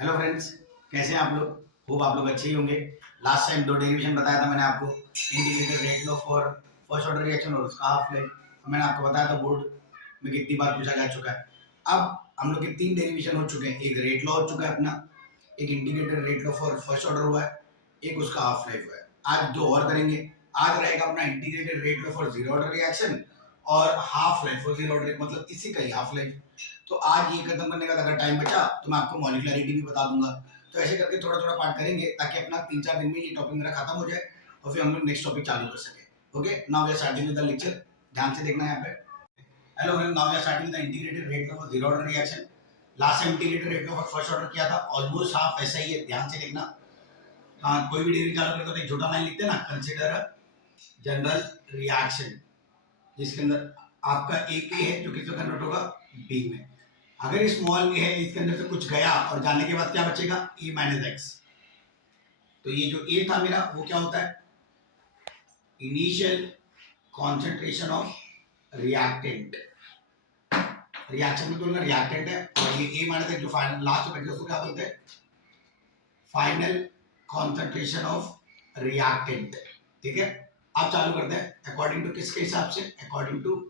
Hello friends, कैसे हैं आप लोग। होप आप लोग अच्छे ही होंगे। लास्ट टाइम दो डेरिवेशन बताया था मैंने आपको, integrated rate law for first order reaction और उसका हाफ लाइफ। मैंने आपको बताया था बोर्ड में कितनी बार पूछा जा चुका है। अब हम लोग के तीन डेरिवेशन हो चुके हैं। एक रेट लॉ हो चुका है अपना, एक integrated rate law for first order हुआ है, एक उसका हाफ लाइफ हुआ है। आज दो और करेंगे। आज रहेगा अपना integrated rate law for zero order reaction और half life for zero order, मतलब इसी का ही हाफ लाइफ। तो आज ये खत्म करने का अगर टाइम बचा तो मैं आपको मॉलिक्युलरिटी भी बता दूंगा। तो ऐसे करके थोड़ा थोड़ा पार्ट करेंगे ताकि अपना 3-4 दिन में ये टॉपिक मेरा खत्म हो जाए और फिर हम लोग नेक्स्ट टॉपिक चालू कर सके। Okay, now we are starting with the lecture. ध्यान से देखना है यहाँ पे। Hello friends, now we are starting with the integrated rate law for zero order reaction. Last time integrated rate law for first order किया था, almost half ऐसा ही है। ध्यान से देखना। हाँ, कोई भी डेरिवेशन चालू करते तो एक छोटा लाइन लिखते हैं ना, कंसीडर जनरल रिएक्शन, जिसके अंदर आपका एक ए है जो किसमें कन्वर्ट होगा, बी में। अगर स्मॉल ए है, इसके अंदर से कुछ गया और जाने के बाद क्या बचेगा, ए माइनस एक्स। तो ये जो ए था मेरा वो क्या होता है, initial concentration of reactant. Reaction में तो रिएक्टेंट है, और ये ए माइनस एक्स जो फाइनल लास्ट में बचेगा उसको क्या बोलते हैं, फाइनल कॉन्सेंट्रेशन ऑफ रिएक्टेंट। ठीक है, अब चालू करते हैं अकॉर्डिंग टू किसके हिसाब से, अकॉर्डिंग टू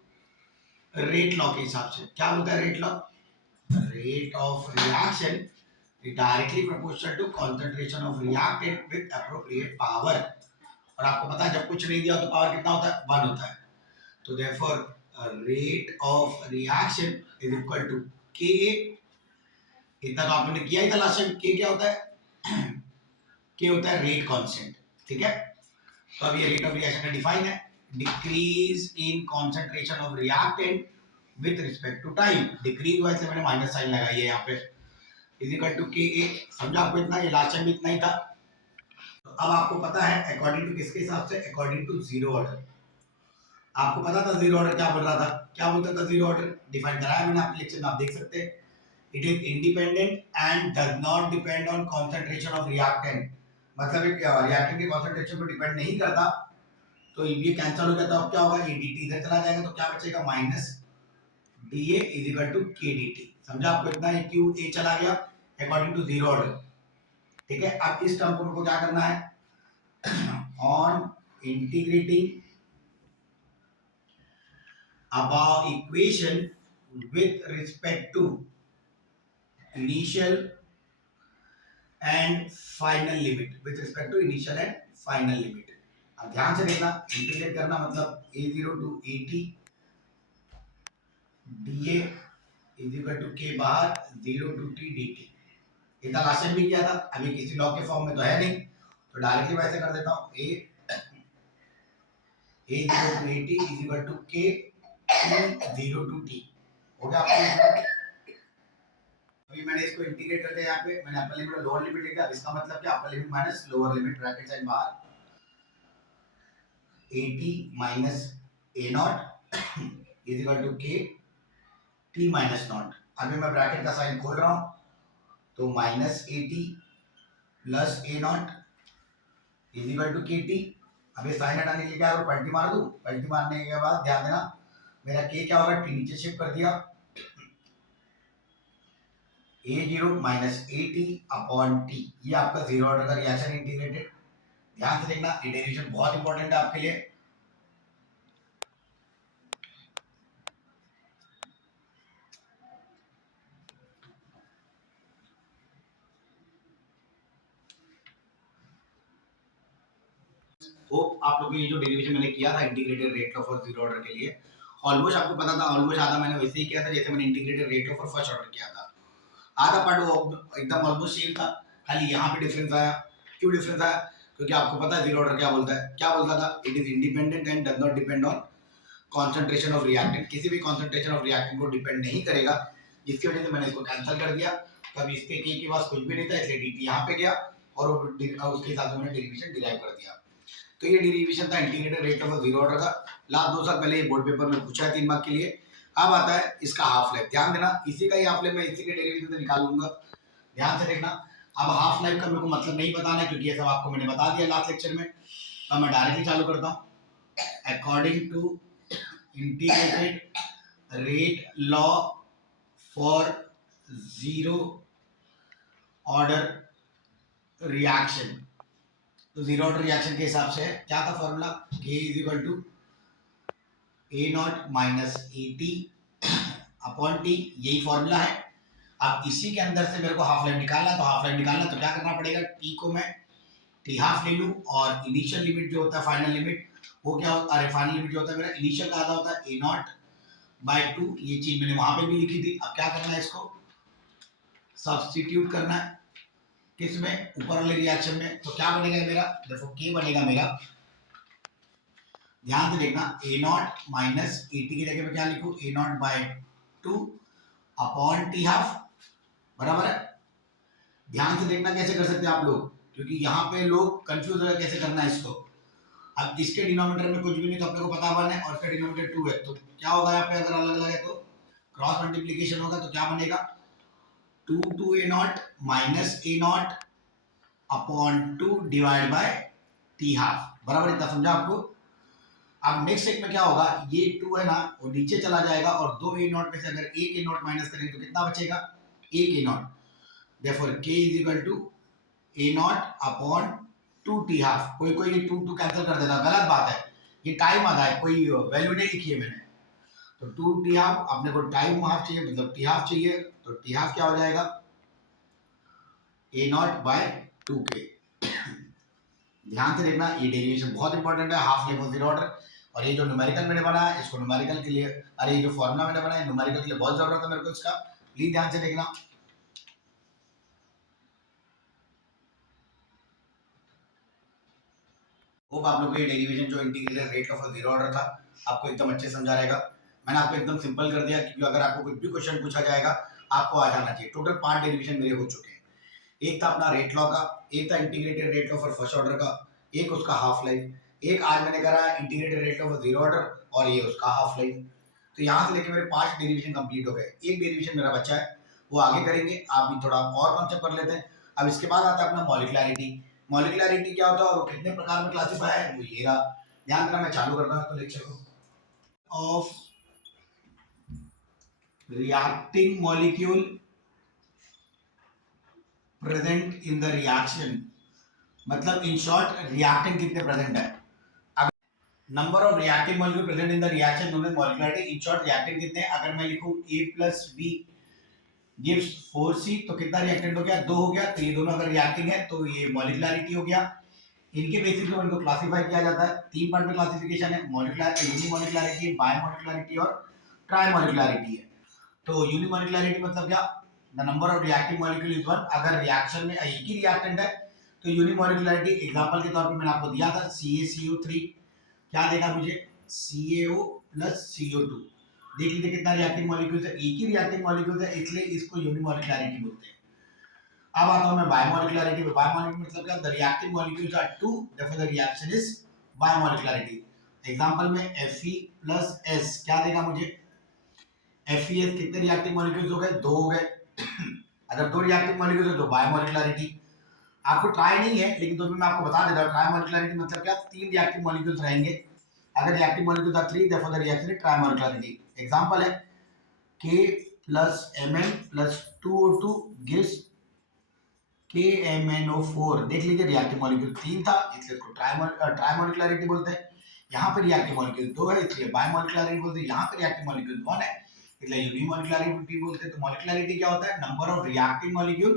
रेट लॉ के हिसाब से। क्या बोलता है rate law, rate of reaction is directly proportional to concentration of reactant with appropriate power। और आपको पता है जब कुछ नहीं दिया तो पावर कितना होता है, 1 होता है। तो therefore rate of reaction is equal to Ka। इतना तो आपने किया ही था लास्ट टाइम। K क्या होता है, K होता है रेट कांस्टेंट। ठीक है, तो अब ये रेट ऑफ रिएक्शन का डिफाइन है, decrease in concentration of reactant with respect to time. Decrease हुआ इसलिए मैंने माइनस साइन लगाई है यहाँ पे, इज इक्वल टू के ए। समझा आपको इतना, ये लास्ट टाइम भी इतना ही था। तो अब आपको पता है अकॉर्डिंग टू किसके हिसाब से, अकॉर्डिंग टू जीरो ऑर्डर। आपको पता था जीरो ऑर्डर क्या बोल रहा था, क्या बोलता था जीरो ऑर्डर, डिफाइन कराया मैंने आपके लेक्चर में, आप देख सकते हैं। It is independent and does not depend on concentration of reactant. मतलब रिएक्टेंट के कॉन्सेंट्रेशन पर डिपेंड नहीं करता। तो ये कैंसिल हो जाता है। अब क्या होगा, ये dt इधर चला जाएगा तो क्या बचेगा, minus dA is equal to k dt। समझा आपको इतना, ये क्यू ए चला गया अकॉर्डिंग टू जीरो ऑर्डर। ठीक है, अब इस टर्म को मेरे को क्या करना है, on integrating above equation with respect to initial and final limit, with respect to initial and final limit। अब ध्यान से देखना, इंटीग्रेट करना मतलब a0 to at dA is equal to k बाहर 0 to t dt। इतना लास्ट टाइम भी किया था, अभी किसी लॉ के फॉर्म में तो है नहीं, तो डायरेक्टली वैसे कर देता हूँ, a0 to at is equal to k t 0 to t। हो गया आपको। अभी मैंने इसको इंटीग्रेट कर दिया, यहाँ पे मैंने अपर लिमिट और लोअर लिमिट लिखा। इसका मतलब क्या, upper limit minus lower limit, bracket sign बाहर, at minus a naught is equal to k t minus naught. अभी मैं ब्रैकेट का साइन खोल रहा हूँ, तो minus at plus a naught is equal to K T. अभी साइन हटाने के लिए क्या, पलटी मार दूं, पलटी मारने के बाद ध्यान देना मेरा k क्या होगा, t नीचे शिफ्ट कर दिया, a0 minus at upon t। ये आपका जीरो ऑर्डर का रिएक्शन इंटीग्रेटेड। ध्यान से देखना, ये डेरिवेशन बहुत इंपॉर्टेंट है आपके लिए। होप आप लोगों को ये जो डेरिवेशन मैंने किया था integrated rate law for zero order के लिए, ऑलमोस्ट आपको पता था, ऑलमोस्ट आधा मैंने वैसे ही किया था जैसे मैंने integrated rate law for first order किया था। आधा पार्ट वो एकदम ऑलमोस्ट सेम था, खाली यहाँ पे डिफरेंस आया। क्यों डिफरेंस आया, क्योंकि आपको पता है जीरो ऑर्डर क्या बोलता है, क्या बोलता था, it is independent and does not depend on concentration of reactant. किसी भी कॉन्सेंट्रेशन ऑफ रिएक्टेंट को डिपेंड नहीं करेगा, जिसकी वजह से मैंने इसको कैंसिल कर दिया। तब इसके के पास कुछ भी नहीं था, इसलिए dt यहाँ पे गया और उसके हिसाब से मैंने डेरिवेशन डिराइव कर दिया। तो ये डेरिवेशन था integrated rate of zero order का। लास्ट 2 साल पहले ये बोर्ड पेपर में पूछा है 3 मार्क के लिए। अब आता है इसका हाफ लाइफ। ध्यान देना, इसी का ही हाफ लाइफ मैं इसी के डेरिवेशन से निकाल लूंगा। ध्यान से देखना, अब हाफ लाइफ का मेरे को मतलब नहीं बताना है क्योंकि ये सब आपको मैंने बता दिया लास्ट लेक्चर में। तो मैं डायरेक्टली चालू करता हूँ, according to integrated rate law for zero order reaction. तो जीरो ऑर्डर रिएक्शन के हिसाब से क्या था formula, K is equal to A naught minus A T upon T, यही फॉर्मूला है। अब इसी के अंदर से मेरे को हाफ लाइफ निकालना, तो हाफ लाइफ निकालना तो क्या करना पड़ेगा, टी को मैं टी हाफ ले लूँ और इनिशियल लिमिट जो होता है फाइनल लिमिट वो क्या होता है, अरे फाइनल लिमिट जो होता है मेरा इनिशियल का आधा होता है ए नॉट बाय 2, ये चीज मैंने वहां पे भी लिखी थी। अब क्या करना है, इसको सब्स्टिट्यूट करना है किसमें, ऊपर वाले रिएक्शन में। तो क्या बनेगा मेरा, देखो के बनेगा मेरा, ध्यान से देखना, A naught minus A T की जगह पे क्या लिखूं, A naught by 2 upon T half, बराबर है। ध्यान से देखना कैसे कर सकते हैं आप लोग, क्योंकि यहाँ पे लोग कंफ्यूज हो गए कैसे करना है इसको। अब इसके डिनोमिनेटर में कुछ भी नहीं तो अपने को पता 1 है और इसका डिनोमिनेटर 2 है, तो क्या होगा यहाँ पे, अगर अलग अलग है तो क्रॉस मल्टीप्लीकेशन होगा, तो क्या बनेगा 2 to A naught minus A naught upon 2 divide by T half, बराबर, इतना समझा आपको। अब नेक्स्ट स्टेप में क्या होगा, ये 2 है ना वो नीचे चला जाएगा और 2 ए नॉट में से अगर एक ए नॉट माइनस करेंगे तो कितना बचेगा, एक A naught. Therefore k is equal to A naught upon 2 T half. कोई कोई ये 2 कैंसिल कर देता, गलत बात है, ये टाइम आधा है, कोई वैल्यू नहीं लिखी है मैंने। तो 2 टी हाफ, अपने को टाइम हाफ चाहिए मतलब टी हाफ चाहिए, तो टी हाफ क्या हो जाएगा, ए नॉट बाय 2k। ध्यान से देखना, ये डेरिवेशन बहुत इंपॉर्टेंट है, half life of zero order. और ये जो न्यूमेरिकल मैंने बनाया इसको न्यूमेरिकल के लिए, अरे ये जो फॉर्मूला मैंने बनाया न्यूमेरिकल के लिए बहुत जरूरत है मेरे को इसका, प्लीज ध्यान से देखना। होप आप लोग को ये डेरिवेशन जो integrated rate of zero order था आपको एकदम अच्छे समझा रहेगा। मैंने आपको एकदम सिंपल कर दिया, क्योंकि अगर आपको कुछ भी क्वेश्चन पूछा जाएगा आपको आ जाना चाहिए। टोटल 5 डेरिवेशन मेरे हो चुके हैं, एक था अपना रेट लॉ का, एक था integrated rate law for first order का, एक उसका हाफ लाइफ, एक आज मैंने करा integrated rate of zero order और ये उसका हाफ लाइफ। तो यहाँ से लेके मेरे 5 डेरिवेशन कंप्लीट हो गए, एक डेरिवेशन मेरा बच्चा है वो आगे करेंगे, आप भी थोड़ा और कॉन्सेप्ट कर लेते हैं। अब इसके बाद आता है अपना मॉलिक्युलरिटी। मॉलिक्युलरिटी क्या होता है और वो कितने प्रकार में क्लासिफाई है वो ये रहा। ध्यान देना, मैं चालू करता हूँ तो लेक्चर को। Of reacting molecule present in the reaction, मतलब इन शॉर्ट रिएक्टेंट कितने प्रेजेंट है। अगर number of reacting molecule present in the reaction known as molecularity, in short reactant कितने हैं। अगर मैं लिखूं a + b गिव्स 4c, तो कितना रिएक्टेंट हो गया, 2 हो गया। तो ये दोनों अगर रिएक्टिंग है तो ये मॉलिक्युलरिटी हो गया। इनके बेसिस पे इनको क्लासिफाई किया जाता है, 3 पार्ट में क्लासिफिकेशन है, मॉलिक्युलर यूनिमॉलिक्युलरिटी, बायमॉलिक्युलरिटी और ट्राइमॉलिक्युलरिटी है। तो यूनिमॉलिक्युलरिटी मतलब क्या, the number of reacting molecule is 1। अगर रिएक्शन में एक ही रिएक्टेंट है तो यूनिमॉलिक्युलरिटी एग्जांपल के तौर पे मैंने आपको दिया था CaCO3, क्या देगा मुझे, CaO + CO2। देख लीजिए कितना रिएक्टिंग मॉलिक्यूल्स है, एक ही रिएक्टिंग मॉलिक्यूल्स है, इसलिए इसको यूनिमॉलिक्युलरिटी बोलते हैं। अब आता हूं मैं बायमॉलिक्युलरिटी पे। बायमॉलिक्युलरिटी मतलब क्या, the reacting molecules are 2, therefore the reaction is bimolecularity. Example में Fe + S क्या देगा मुझे, FeS कितने रिएक्टिव मॉलिक्यूल्स हो गए, 2 हो गए। अगर 2 रिएक्टिव मॉलिक्यूल्स हो तो बायमॉलिक्युलरिटी। आपको ट्राई नहीं है लेकिन तो भी मैं आपको बता देता हूं, ट्राइमॉलिक्युलरिटी मतलब क्या, 3 रिएक्टिव मॉलिक्यूल्स रहेंगे। अगर reactive molecules are 3 therefore the reaction is trimolecularity. Example है K + Mn + 2O2 gives KMnO4। देख लीजिए रिएक्टिव मॉलिक्यूल 3 था इसलिए इसको ट्राइमॉलिक्युलरिटी बोलते हैं। यहाँ पे रिएक्टिव मॉलिक्यूल 2 है इसलिए बायमॉलिक्युलरिटी बोलते हैं। यहाँ पे रिएक्टिव मॉलिक्यूल 1 है इसलिए यूनिमॉलिक्युलरिटी बोलते हैं। तो मॉलिक्युलरिटी क्या होता है, number of reactive molecule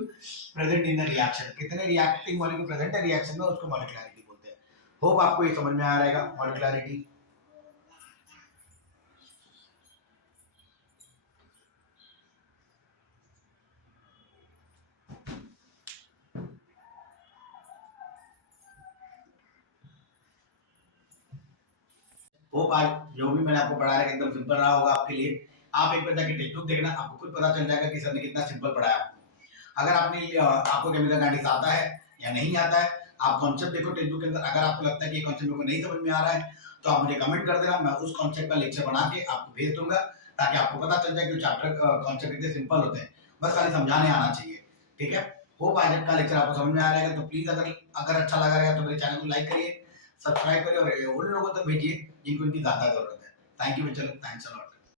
present in the reaction, कितने रिएक्टिव मॉलिक्यूल प्रेजेंट है रिएक्शन में, उसको मॉलिक्युलरिटी बोलते हैं। होप आपको ये समझ में आ रहेगा मॉलिक्युलरिटी। होप आज जो भी मैंने आपको पढ़ाया एकदम सिंपल रहा होगा आपके लिए। आप एक बार जाके टेक्स्ट बुक देखना, आपको खुद पता चल जाएगा कि सर ने कितना सिंपल पढ़ाया। अगर आपको केमिकल गाइडिंग आता है या नहीं आता है, आप कॉन्सेप्ट देखो टेक्स्ट बुक के अंदर। अगर आपको लगता है कि ये कॉन्सेप्ट मेरे को नहीं समझ में आ रहा है तो आप मुझे कमेंट कर देना, मैं उस कॉन्सेप्ट का लेक्चर बना के आपको भेज दूंगा, ताकि आपको पता चल जाए कि चैप्टर कॉन्सेप्ट कितने सिंपल होते हैं, बस खाली समझाने आना चाहिए। ठीक है, होप आज का लेक्चर आपको समझ में आ रहेगा। तो प्लीज अगर अच्छा लगा रहेगा तो मेरे चैनल को लाइक करिए, सब्सक्राइब करिए और उन लोगों तक भेजिए जिनको इनकी ज्यादा जरूरत है। थैंक यू, चलो थैंक्स अ लॉट।